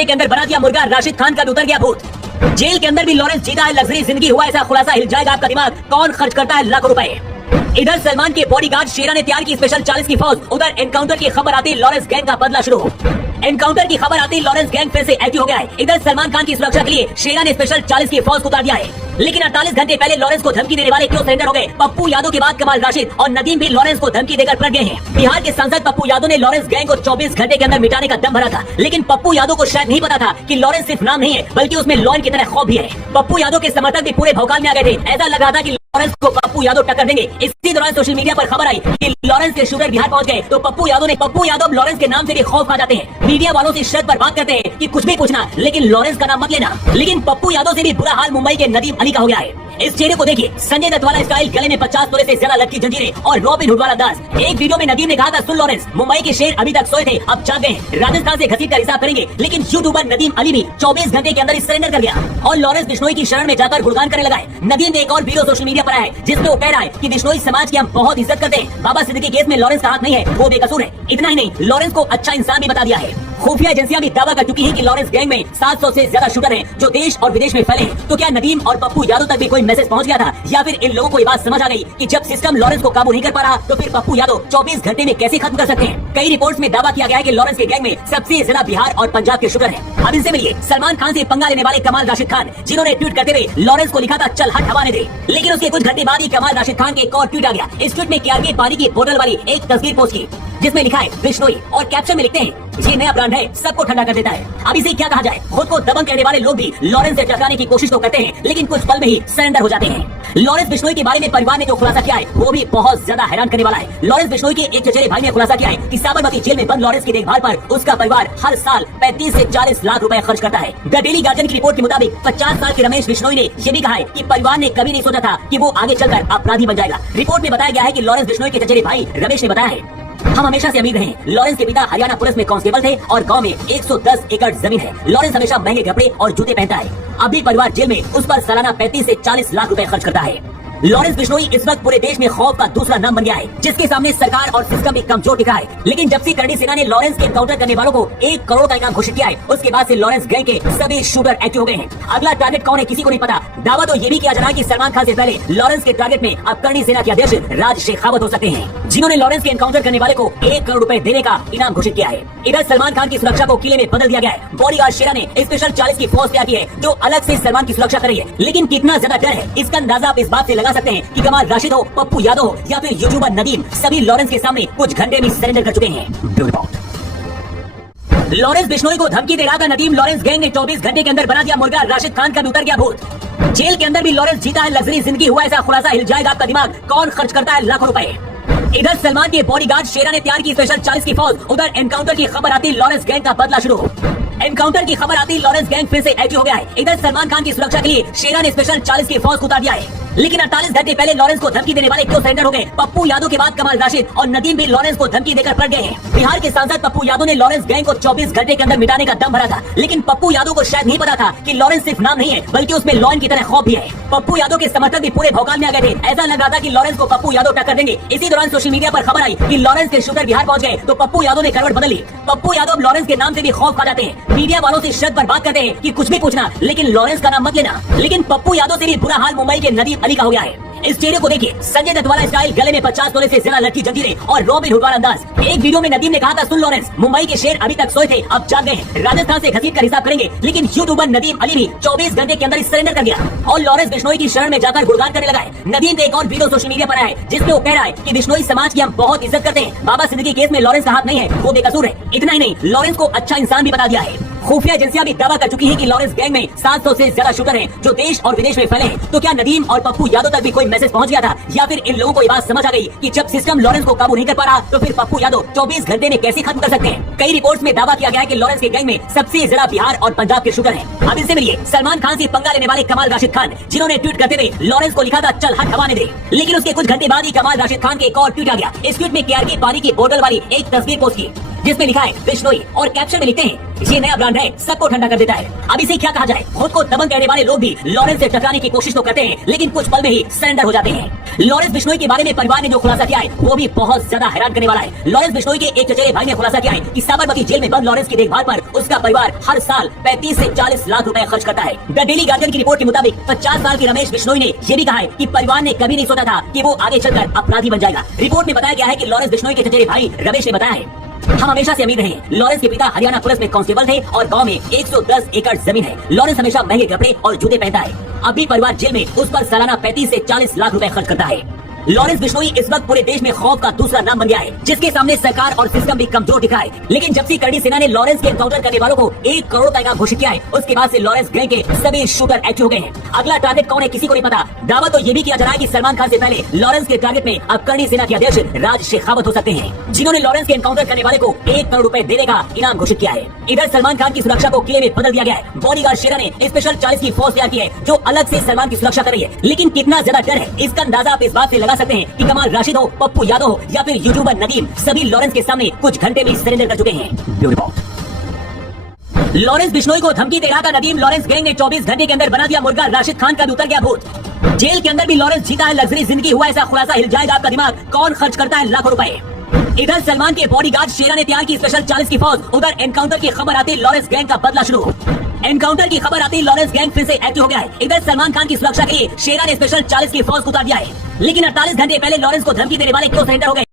घंटे के अंदर बना दिया मुर्गा, राशिद खान का उतर गया भूत। जेल के अंदर भी लॉरेंस जीता है लग्जरी जिंदगी, हुआ ऐसा खुलासा, हिल जाएगा आपका दिमाग, कौन खर्च करता है लाखों रुपए। इधर सलमान के बॉडीगार्ड शेरा ने तैयार की स्पेशल 40 की फौज, उधर एनकाउंटर की खबर आती लॉरेंस गैंग का बदला शुरू। एनकाउंटर की खबर आती लॉरेंस गैंग फिर से एक्टिव हो गया है। इधर सलमान खान की सुरक्षा के लिए शेरा ने स्पेशल 40 की फौज को उतार दिया है। लेकिन 48 घंटे पहले लॉरेंस को धमकी देने वाले क्यों सरेंडर हो गए? पप्पू यादव के बाद कमाल राशिद और नदीम भी लॉरेंस को धमकी देकर पलट गए हैं। बिहार के सांसद पप्पू यादव ने लॉरेंस गैंग को 24 घंटे के अंदर मिटाने का दम भरा था, लेकिन पप्पू यादव को शायद नहीं पता था कि लॉरेंस सिर्फ नाम नहीं है बल्कि उसमें लॉयन की तरह खौफ भी है। पप्पू यादव के समर्थक भी पूरे भौकाल में आ गए थे। ऐसा लग रहा था कि लॉरेंस को पप्पू यादव टक्कर देंगे। इसी दौरान सोशल मीडिया पर खबर आई कि लॉरेंस के शूटर बिहार पहुंच गए, तो पप्पू यादव लॉरेंस के नाम से भी खौफ खा जाते हैं। मीडिया वालों से शर्त पर बात करते हैं कि कुछ भी पूछना लेकिन लॉरेंस का नाम मत लेना। लेकिन पप्पू यादव से भी बुरा हाल मुंबई के नदीम अली का हो गया है। इस चेहरे को देखिए, संजय दत्त वाला स्टाइल, गले में 50 तोले से ज्यादा लटकी जंजीरें और रॉबिन हुड वाला अंदाज। एक वीडियो में नदीम ने कहा था, सुन लॉरेंस, मुंबई के शेर अभी तक सोए थे, अब जाग गए, राजस्थान से घसीट कर हिसाब करेंगे। लेकिन यूट्यूबर नदीम अली भी 24 घंटे के अंदर ही सरेंडर कर गया और लॉरेंस बिश्नोई की शरण में जाकर गुणगान करने लगा है। नदीम ने एक और वीडियो सोशल मीडिया पर आया है जिसमें वो कह रहा है कि बिश्नोई समाज की हम बहुत इज्जत करते हैं, बाबा सिद्दीकी केस में लॉरेंस का हाथ नहीं है, वो बेकसूर है। इतना ही नहीं, लॉरेंस को अच्छा इंसान भी बता दिया है। खुफिया एजेंसियां भी दावा कर चुकी हैं कि लॉरेंस गैंग में 700 से ज्यादा शूटर हैं जो देश और विदेश में फैले हैं। तो क्या नदीम और पप्पू यादव तक भी कोई मैसेज पहुंच गया था, या फिर इन लोगों को ये बात समझ आ गई कि जब सिस्टम लॉरेंस को काबू नहीं कर पा रहा तो फिर पप्पू यादव 24 घंटे में कैसे खत्म कर सकते हैं? कई रिपोर्ट्स में दावा किया गया है कि लॉरेंस के गैंग में सबसे ज्यादा बिहार और पंजाब के शूटर हैं। अब इनसे मिलिए सलमान खान से पंगा लेने वाले कमाल राशिद खान, जिन्होंने ट्वीट करते हुए लॉरेंस को लिखा था, चल हट हवाने दे। लेकिन उसके कुछ घंटे बाद ही कमाल राशिद खान के एक और ट्वीट आ गया। इस ट्वीट में केआरके पानी की बोतल वाली एक तस्वीर पोस्ट की जिसमें लिखा है बिश्नोई और कैप्शन में लिखते हैं, ये नया ब्रांड है, सबको ठंडा कर देता है। अब इसे क्या कहा जाए, खुद को दबंग कहने वाले लोग भी लॉरेंस से टकराने की कोशिश तो करते हैं लेकिन कुछ पल में ही सरेंडर हो जाते हैं। लॉरेंस बिश्नोई के बारे में परिवार ने जो खुलासा किया है वो भी बहुत ज्यादा हैरान करने वाला है। लॉरेंस बिश्नोई के एक चचेरे भाई ने खुलासा किया है कि साबरमती जेल में बंद लॉरेंस की देखभाल पर उसका परिवार हर साल 35 से 40 लाख रुपए खर्च करता है। द डेली गार्जियन की रिपोर्ट के मुताबिक 50 साल के रमेश बिश्नोई ने ये भी कहा है कि परिवार ने कभी नहीं सोचा था कि वो आगे चलकर अपराधी बन जाएगा। रिपोर्ट में बताया गया है कि लॉरेंस बिश्नोई के चचेरे भाई रमेश ने बताया है, हम हमेशा से अमीर रहे। लॉरेंस के पिता हरियाणा पुलिस में कांस्टेबल थे और गांव में 110 एकड़ जमीन है। लॉरेंस हमेशा महंगे कपड़े और जूते पहनता है। अभी परिवार जेल में उस पर सालाना 35 से 40 लाख रुपए खर्च करता है। लॉरेंस बिश्नोई इस वक्त पूरे देश में खौफ का दूसरा नाम बन गया है, जिसके सामने सरकार और सिस्टम भी कमजोर दिखा है। लेकिन जब से करणी सेना ने लॉरेंस के एनकाउंटर करने वालों को 1 करोड़ का इनाम घोषित किया है, उसके बाद से लॉरेंस गैंग के सभी शूटर एक्टिव हो गए हैं। अगला टारगेट कौन है किसी को नहीं पता। दावा तो ये भी किया जा रहा है कि सलमान खान से पहले लॉरेंस के टारगेट में अब करणी सेना के अध्यक्ष राज शेखावत हो सकते हैं, जिन्होंने लॉरेंस के एनकाउंटर करने वाले को 1 करोड़ रुपए देने का इनाम घोषित किया है। इधर सलमान खान की सुरक्षा को किले में बदल दिया गया है। बॉडीगार्ड शेरा ने स्पेशल 40 की फौज तैयार की है जो अलग से सलमान की सुरक्षा कर रही है। लेकिन कितना ज्यादा डर है इसका अंदाजा आप इस बात से लगा सकते हैं कि कमाल राशिद हो, पप्पू यादव हो या फिर यूट्यूबर नदीम, सभी लॉरेंस के सामने कुछ घंटे में सरेंडर कर चुके हैं। लॉरेंस बिश्नोई को धमकी दे रहा था नदीम, लॉरेंस गैंग ने 24 घंटे के अंदर बना दिया मुर्गा, राशिद खान का उतर गया भूत। जेल के अंदर भी लॉरेंस जीता है लग्जरी जिंदगी, हुआ ऐसा खुलासा, हिल जाएगा आपका दिमाग, कौन खर्च करता है लाखों रुपए। इधर सलमान के बॉडीगार्ड शेरा ने तैयार की स्पेशल 40 की फौज, उधर एनकाउंटर की खबर आती लॉरेंस गैंग का बदला शुरू। एनकाउंटर की खबर आती लॉरेंस गैंग फिर से एक्टिव हो गया है। इधर सलमान खान की सुरक्षा के लिए शेरा ने स्पेशल 40 की फौज को उतार दिया है। लेकिन 48 घंटे पहले लॉरेंस को धमकी देने वाले क्यों सरेंडर हो गए? पप्पू यादव के बाद कमाल राशिद और नदीम भी लॉरेंस को धमकी देकर पलट गए हैं। बिहार के सांसद पप्पू यादव ने लॉरेंस गैंग को 24 घंटे के अंदर मिटाने का दम भरा था, लेकिन पप्पू यादव को शायद नहीं पता था कि लॉरेंस सिर्फ नाम नहीं है बल्कि उसमें लॉयन की तरह खौफ भी है। पप्पू यादव के समर्थक भी पूरे भौकाल में आ गए थे। ऐसा लग रहा था कि लॉरेंस को पप्पू यादव टक्कर देंगे। इसी दौरान सोशल मीडिया पर खबर आई कि लॉरेंस के शूटर बिहार पहुंच गए, तो पप्पू यादव ने करवट बदल ली। पप्पू यादव लॉरेंस के नाम से भी खौफ खा जाते हैं। मीडिया वालों से शर्त पर बात करते हैं कि कुछ भी पूछना लेकिन लॉरेंस का नाम मत लेना। लेकिन पप्पू यादव से भी बुरा हाल मुंबई के नदीम अली का हो गया है। इस चेहरे को देखिए, संजय दत्त वाला स्टाइल, गले में 50 तोले से ज्यादा लटकी जंजीरें और रॉबिन हुड वाला अंदाज। एक वीडियो में नदीम ने कहा था, सुन लॉरेंस, मुंबई के शेर अभी तक सोए थे, अब जाग गए, राजस्थान से घसीट कर हिसाब करेंगे। लेकिन यूट्यूबर नदीम अली भी 24 घंटे के अंदर ही सरेंडर कर गया और लॉरेंस बिश्नोई की शरण में जाकर गुणगान करने लगा है। नदीम ने एक और वीडियो सोशल मीडिया पर आया है जिसमें वो कह रहा है कि बिश्नोई समाज की हम बहुत इज्जत करते हैं, बाबा सिद्दीकी केस में लॉरेंस का हाथ नहीं है, वो बेकसूर है। इतना ही नहीं, लॉरेंस को अच्छा इंसान भी बता दिया है। खुफिया एजेंसियां भी दावा कर चुकी हैं कि लॉरेंस गैंग में 700 से ज्यादा शूटर हैं जो देश और विदेश में फैले हैं। तो क्या नदीम और पप्पू यादव तक भी कोई मैसेज पहुंच गया था, या फिर इन लोगों को ये बात समझ आ गई कि जब सिस्टम लॉरेंस को काबू नहीं कर पा रहा तो फिर पप्पू यादव 24 घंटे में कैसे खत्म कर सकते हैं? कई रिपोर्ट्स में दावा किया गया है कि लॉरेंस के गैंग में सबसे ज्यादा बिहार और पंजाब के शूटर हैं। अब इनसे मिलिए सलमान खान से पंगा लेने वाले कमाल राशिद खान, जिन्होंने ट्वीट करते हुए लॉरेंस को लिखा था, चल हट हवाने दे। लेकिन उसके कुछ घंटे बाद ही कमाल राशिद खान के एक और ट्वीट आ गया। इस ट्वीट में केआरके पानी की बोतल वाली एक तस्वीर पोस्ट की जिसमें लिखा है बिश्नोई और कैप्शन में लिखते हैं ये नया ब्रांड है, सबको ठंडा कर देता है। अब इसे क्या कहा जाए, खुद को दबंग कहने वाले लोग भी लॉरेंस से टकराने की कोशिश तो करते हैं, लेकिन कुछ पल में ही सरेंडर हो जाते हैं। लॉरेंस बिश्नोई के बारे में परिवार ने जो खुलासा किया है वो भी बहुत ज्यादा हैरान करने वाला है। लॉरेंस बिश्नोई के एक चचेरे भाई ने खुलासा किया है कि साबरमती जेल में बंद लॉरेंस की देखभाल पर उसका परिवार हर साल 35 से 40 लाख रुपए खर्च करता है। द डेली गार्डियन की रिपोर्ट के मुताबिक 50 साल के रमेश बिश्नोई ने ये भी कहा है कि परिवार ने कभी नहीं सोचा था कि वो आगे चलकर अपराधी बन जाएगा। रिपोर्ट में बताया गया है कि लॉरेंस बिश्नोई के चचेरे भाई रमेश ने बताया है, हम हमेशा से अमीर रहे हैं। लॉरेंस के पिता हरियाणा पुलिस में कांस्टेबल थे और गांव में 110 एकड़ जमीन है। लॉरेंस हमेशा महंगे कपड़े और जूते पहनता है। अब भी परिवार जेल में उस पर सालाना 35 से 40 लाख रुपए खर्च करता है। लॉरेंस बिश्नोई इस वक्त पूरे देश में खौफ का दूसरा नाम बन गया है, जिसके सामने सरकार और सिस्टम भी कमजोर दिखा है। लेकिन जब से करणी सेना ने लॉरेंस के एनकाउंटर करने वालों को 1 करोड़ रुपए का घोषित किया है, उसके बाद से लॉरेंस गैंग के सभी शूटर एक्टिव हो गए हैं। अगला टारगेट कौन है किसी को नहीं पता। दावा तो ये भी किया जा रहा है कि सलमान खान से पहले लॉरेंस के टारगेट में अब करणी सेना के अध्यक्ष राज शेखावत हो सकते हैं, जिन्होंने लॉरेंस के एनकाउंटर करने वाले को 1 करोड़ रुपए देने का इनाम घोषित किया है। इधर सलमान खान की सुरक्षा को किले में बदल दिया गया है। बॉडीगार्ड शेरा ने स्पेशल 40 की फोर्स तैयार की है जो अलग से सलमान की सुरक्षा कर रही है। लेकिन कितना ज्यादा डर है इसका अंदाजा आप इस बात से लगा सकते हैं कि कमाल राशिद हो, पप्पू यादव हो या फिर यूट्यूबर नदीम, सभी लॉरेंस के सामने कुछ घंटे में सरेंडर कर चुके हैं। लॉरेंस बिश्नोई को धमकी दे रहा था नदीम, लॉरेंस गैंग ने 24 घंटे के अंदर बना दिया मुर्गा, राशिद खान का भी उतर गया भूत। जेल के अंदर भी लॉरेंस जीता है लग्जरी जिंदगी, हुआ ऐसा खुलासा, हिल जाएगा आपका दिमाग, कौन खर्च करता है लाखों रुपए। इधर सलमान के बॉडीगार्ड शेरा ने तैयार की स्पेशल 40 की फौज, उधर एनकाउंटर की खबर आती लॉरेंस गैंग का बदला शुरू। एनकाउंटर की खबर आती लॉरेंस गैंग फिर से एक्टिव हो गया है। इधर सलमान खान की सुरक्षा के लिए शेरा ने स्पेशल 40 की फौज को उतार दिया है। लेकिन 48 घंटे पहले लॉरेंस को धमकी देने वाले क्यों सरेंडर हो गए।